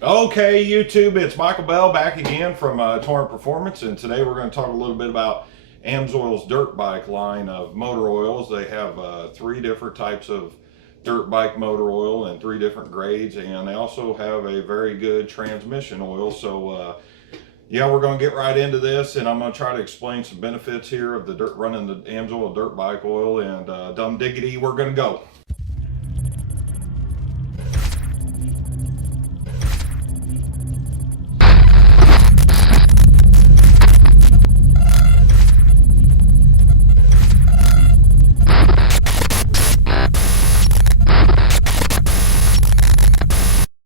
Okay, YouTube, it's Michael Bell back again from TorrentPerformance, and today we're going to talk a little bit about Amsoil's dirt bike line of motor oils. They have three different types of dirt bike motor oil in three different grades, and they also have a very good transmission oil. So, yeah, we're going to get right into this, and I'm going to try to explain some benefits here of running the Amsoil dirt bike oil. And dumb diggity, we're going to go.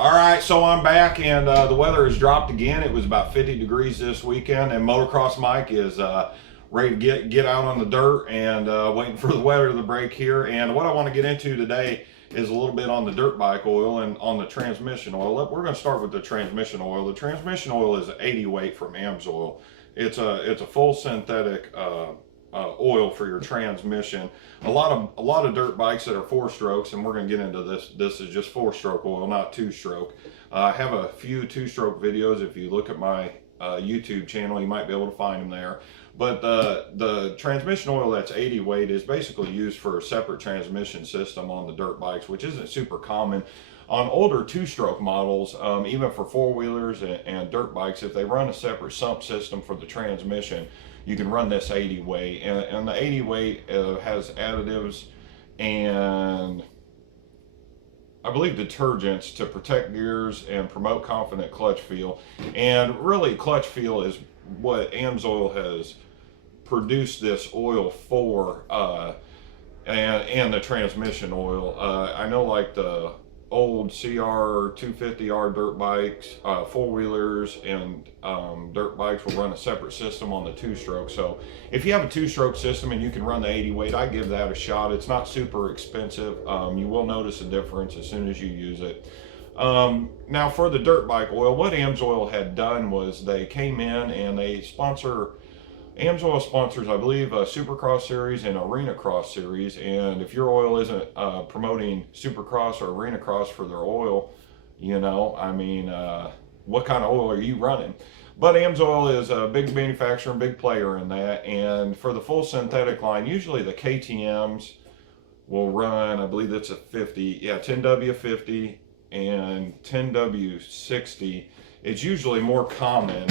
All right, so I'm back, and the weather has dropped again. It was about 50 degrees this weekend, and Motocross Mike is ready to get out on the dirt and waiting for the weather to break here. And what I want to get into today is a little bit on the dirt bike oil and on the transmission oil. We're going to start with the transmission oil. The transmission oil is 80 weight from Amsoil. It's a full synthetic oil for your transmission. A lot of dirt bikes that are 4-strokes, and we're going to get into this. This is just 4-stroke oil, not 2-stroke. I have a few 2-stroke videos. If you look at my YouTube channel, you might be able to find them there. But the transmission oil that's 80 weight is basically used for a separate transmission system on the dirt bikes, which isn't super common. On older 2-stroke models, even for 4-wheelers and dirt bikes, if they run a separate sump system for the transmission, you can run this 80 weight. And the 80 weight has additives and I believe detergents to protect gears and promote confident clutch feel. And really, clutch feel is what Amsoil has produced this oil for, and the transmission oil. I know, like the old CR 250R dirt bikes, 4-wheelers and dirt bikes will run a separate system on the 2-stroke. So if you have a 2-stroke system and you can run the 80 weight, I give that a shot. It's not super expensive. You will notice a difference as soon as you use it. Now for the dirt bike oil, what Amsoil had done was they came in and they Amsoil sponsors, I believe, a Supercross series and Arena Cross series. And if your oil isn't promoting Supercross or Arena Cross for their oil, you know, I mean, what kind of oil are you running? But Amsoil is a big manufacturer and big player in that. And for the full synthetic line, usually the KTMs will run, I believe it's a 50, yeah, 10W50 and 10W60. It's usually more common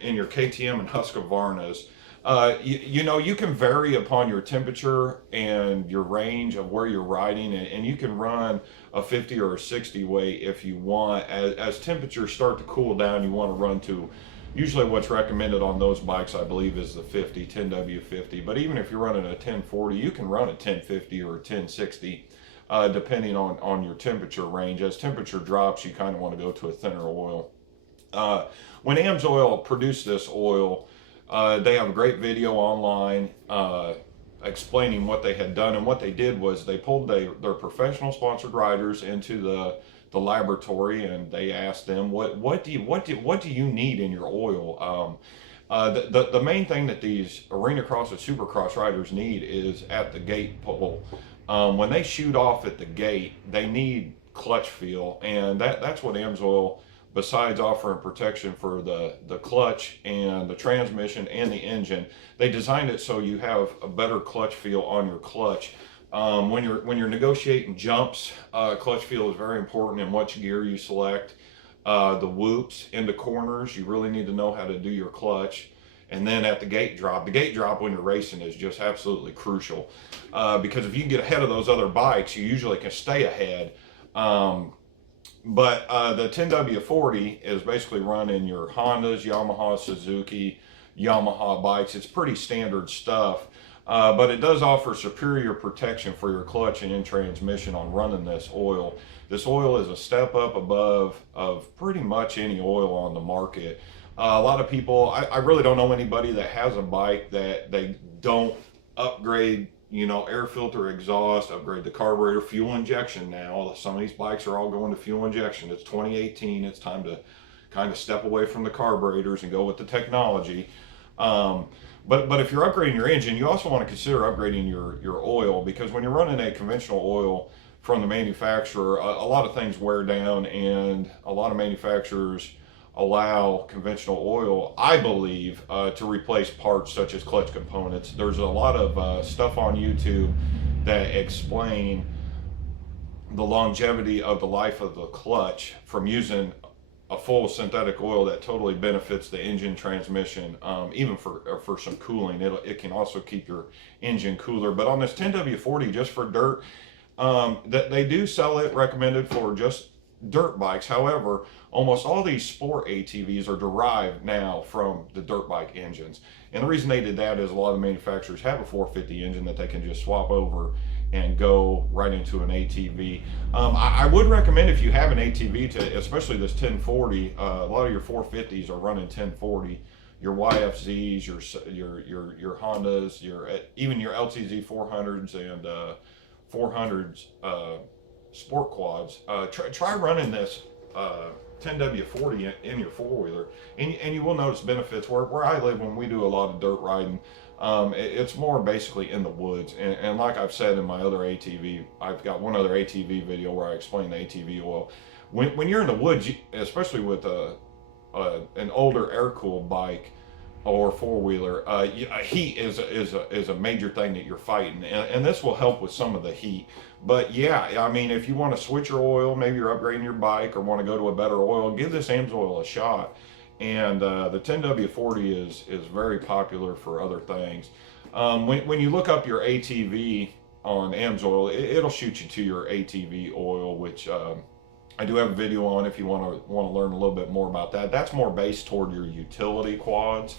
in your KTM and Husqvarnas. You know, you can vary upon your temperature and your range of where you're riding, and you can run a 50 or a 60 weight if you want. As temperatures start to cool down, you want to run to, usually what's recommended on those bikes, I believe, is the 10W50. But even if you're running a 1040, you can run a 1050 or a 1060, depending on your temperature range. As temperature drops, you kind of want to go to a thinner oil. When Amsoil produced this oil, they have a great video online explaining what they had done. And what they did was they pulled their professional sponsored riders into the laboratory, and they asked them, what do you need in your oil? The main thing that these Arena Cross and Supercross riders need is at the gate pull. When they shoot off at the gate, they need clutch feel, and that's what Amsoil, besides offering protection for the clutch and the transmission and the engine, they designed it so you have a better clutch feel on your clutch. When you're negotiating jumps, clutch feel is very important in which gear you select. The whoops into corners, you really need to know how to do your clutch. And then at the gate drop when you're racing is just absolutely crucial, because if you can get ahead of those other bikes, you usually can stay ahead. But the 10W40 is basically run in your Hondas, Yamaha, Suzuki, Yamaha bikes. It's pretty standard stuff, but it does offer superior protection for your clutch and in transmission on running this oil. This oil is a step up above of pretty much any oil on the market. A lot of people, I really don't know anybody that has a bike that they don't upgrade, you know, air filter, exhaust, upgrade the carburetor, fuel injection. Now some of these bikes are all going to fuel injection. It's 2018. It's time to kind of step away from the carburetors and go with the technology. But if you're upgrading your engine, you also want to consider upgrading your oil, because when you're running a conventional oil from the manufacturer. A lot of things wear down, and a lot of manufacturers allow conventional oil, I believe, to replace parts such as clutch components. There's a lot of stuff on YouTube that explain the longevity of the life of the clutch from using a full synthetic oil that totally benefits the engine, transmission, even for some cooling. It can also keep your engine cooler. But on this 10W40, just for dirt, that they do sell it recommended for just dirt bikes. However, almost all these sport ATVs are derived now from the dirt bike engines. And the reason they did that is a lot of the manufacturers have a 450 engine that they can just swap over and go right into an ATV. I would recommend, if you have an ATV, to, especially this 1040, a lot of your 450s are running 1040. Your YFZs, your Hondas, even your LTZ 400s and 400s sport quads. Try running this 10W40 in your four-wheeler, and you will notice benefits. Where I live, when we do a lot of dirt riding, it's more basically in the woods, and like I've said in my other ATV, I've got one other ATV video where I explain the ATV oil. When you're in the woods, especially with an older air-cooled bike or four-wheeler, heat is a major thing that you're fighting, and this will help with some of the heat. But yeah, I mean, if you want to switch your oil, maybe you're upgrading your bike or want to go to a better oil, give this Amsoil a shot. And the 10W40 is very popular for other things. When you look up your ATV on Amsoil, it'll shoot you to your ATV oil, which I do have a video on if you want to learn a little bit more about that. That's more based toward your utility quads,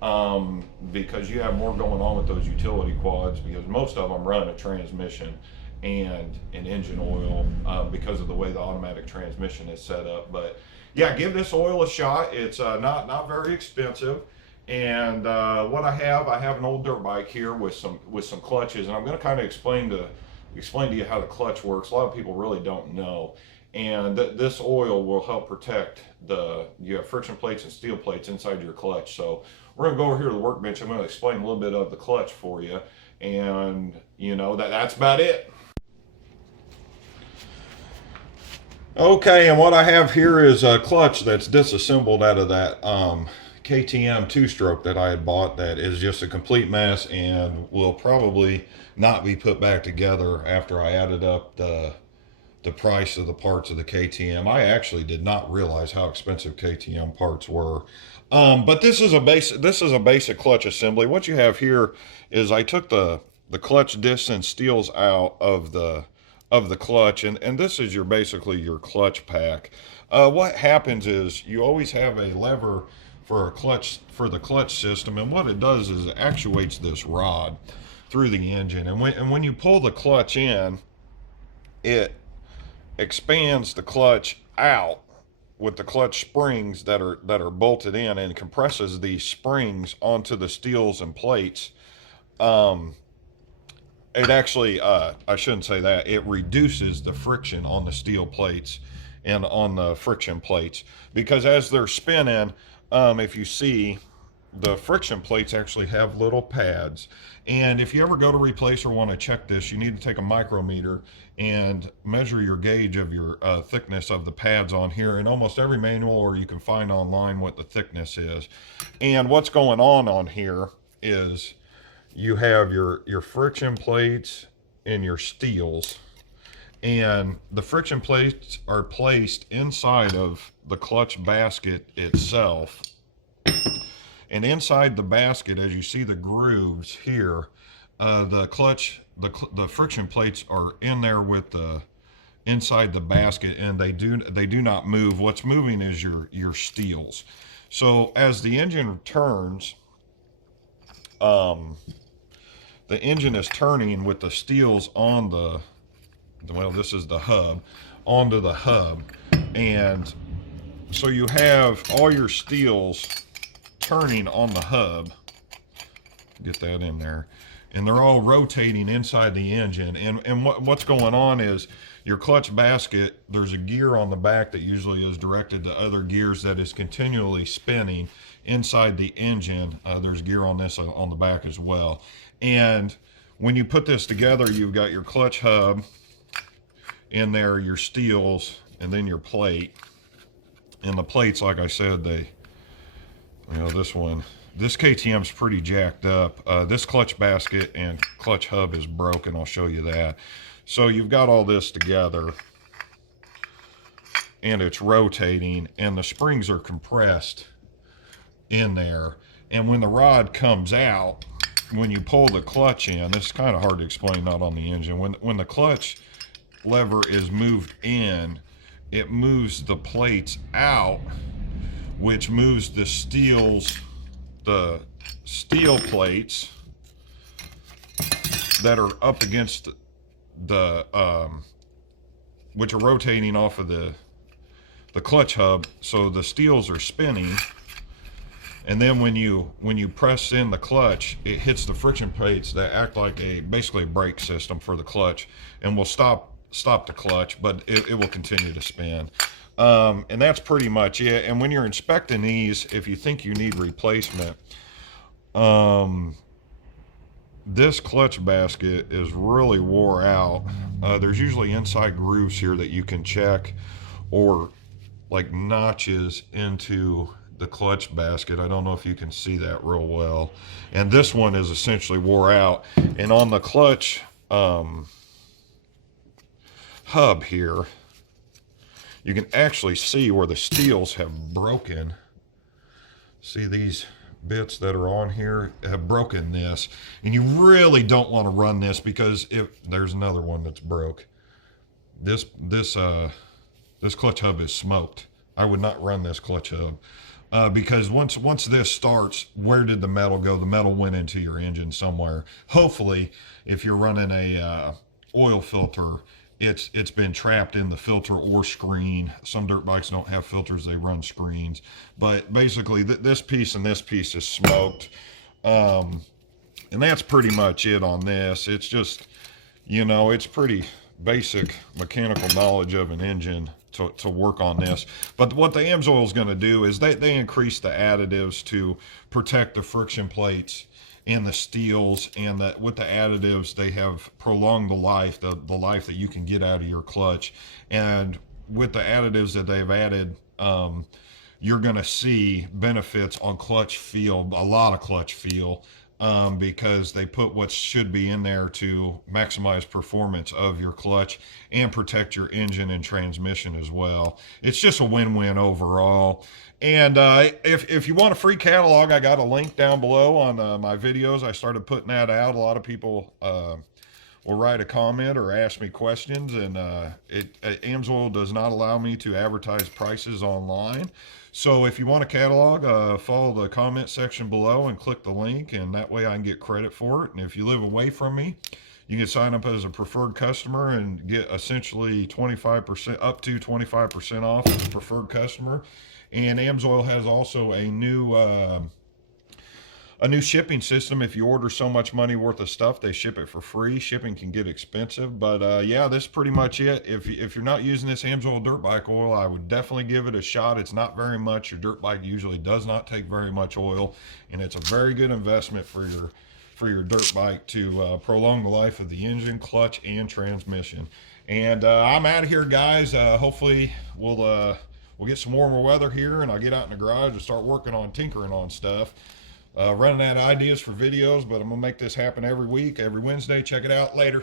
because you have more going on with those utility quads, because most of them run a transmission and an engine oil because of the way the automatic transmission is set up. But yeah, give this oil a shot. It's not very expensive. And what I have an old dirt bike here with some clutches, and I'm going to kind of explain to you how the clutch works. A lot of people really don't know. And this oil will help protect you have friction plates and steel plates inside your clutch. So we're going to go over here to the workbench. I'm going to explain a little bit of the clutch for you, and you know, that's about it. Okay, and what I have here is a clutch that's disassembled out of that KTM two-stroke that I had bought, that is just a complete mess and will probably not be put back together after I added up the price of the parts of the KTM. I actually did not realize how expensive KTM parts were. But this is a basic clutch assembly. What you have here is I took the clutch discs and steels out of the clutch, and this is basically your clutch pack. What happens is you always have a lever for the clutch system, and what it does is it actuates this rod through the engine, and when you pull the clutch in, it expands the clutch out with the clutch springs that are bolted in, and compresses these springs onto the steels and plates. It actually, I shouldn't say that, it reduces the friction on the steel plates and on the friction plates, because as they're spinning, if you see, the friction plates actually have little pads. And if you ever go to replace or want to check this, you need to take a micrometer and measure your gauge of your thickness of the pads on here. In almost every manual, or you can find online, what the thickness is. And what's going on here is you have your friction plates and your steels, and the friction plates are placed inside of the clutch basket itself. And inside the basket, as you see the grooves here, the friction plates are in there with inside the basket, and they do not move. What's moving is your steels. So as the engine turns, the engine is turning with the steels on this is the hub, onto the hub. And so you have all your steels turning on the hub, get that in there, and they're all rotating inside the engine. And what's going on is your clutch basket, there's a gear on the back that usually is directed to other gears that is continually spinning inside the engine. There's gear on this on the back as well. And when you put this together, you've got your clutch hub, in there, your steels, and then your plate. And the plates, like I said, this KTM's pretty jacked up. This clutch basket and clutch hub is broken. I'll show you that. So you've got all this together, and it's rotating, and the springs are compressed in there. And when the rod comes out, when you pull the clutch in, this is kind of hard to explain, not on the engine. When the clutch lever is moved in, it moves the plates out, which moves the steel plates that are up against which are rotating off of the clutch hub. So the steels are spinning, and then when you press in the clutch, it hits the friction plates that act like basically a brake system for the clutch, and will stop the clutch, but it will continue to spin. And that's pretty much it. And when you're inspecting these, if you think you need replacement, this clutch basket is really wore out. There's usually inside grooves here that you can check, or like notches into the clutch basket. I don't know if you can see that real well. And this one is essentially wore out. And on the clutch hub here, you can actually see where the steels have broken. See these bits that are on here have broken this, and you really don't want to run this, because if there's another one that's broke, this clutch hub is smoked. I would not run this clutch hub, because once this starts, where did the metal go? The metal went into your engine somewhere. Hopefully, if you're running a oil filter, it's been trapped in the filter or screen. Some dirt bikes don't have filters, they run screens. But basically, this piece and this piece is smoked. And that's pretty much it on this. It's just, it's pretty basic mechanical knowledge of an engine to work on this. But what the Amsoil is going to do is they increase the additives to protect the friction plates and the steels, and that with the additives they have prolonged the life that you can get out of your clutch. And with the additives that they've added, you're going to see benefits on clutch feel, a lot of clutch feel, because they put what should be in there to maximize performance of your clutch and protect your engine and transmission as well. It's just a win-win overall. And if you want a free catalog, I got a link down below on my videos. I started putting that out. A lot of people will write a comment or ask me questions, and Amsoil does not allow me to advertise prices online. So if you want a catalog, follow the comment section below and click the link, and that way I can get credit for it. And if you live away from me, you can sign up as a preferred customer and get essentially 25%, up to 25% off as a preferred customer. And Amsoil has also a new shipping system. If you order so much money worth of stuff, they ship it for free. Shipping can get expensive, but yeah, this is pretty much it. If you're not using this Amsoil dirt bike oil, I would definitely give it a shot. It's not very much. Your dirt bike usually does not take very much oil, and it's a very good investment for your dirt bike to prolong the life of the engine, clutch, and transmission. And I'm out of here, guys. Hopefully we'll get some warmer weather here, and I'll get out in the garage and start working on tinkering on stuff. Running out of ideas for videos, but I'm gonna make this happen every week, every Wednesday. Check it out later.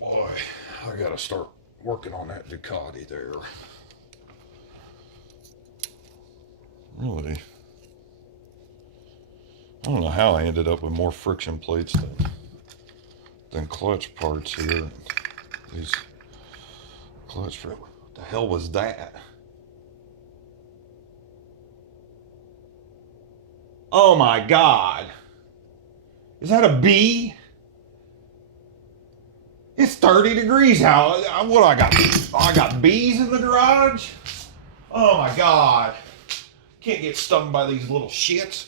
Boy, I gotta start working on that Ducati there. Really, I don't know how I ended up with more friction plates than clutch parts here. These clutch, what the hell was that? Oh my God, is that a bee? It's 30 degrees out. What I got? I got bees in the garage? Oh my God. Can't get stung by these little shits.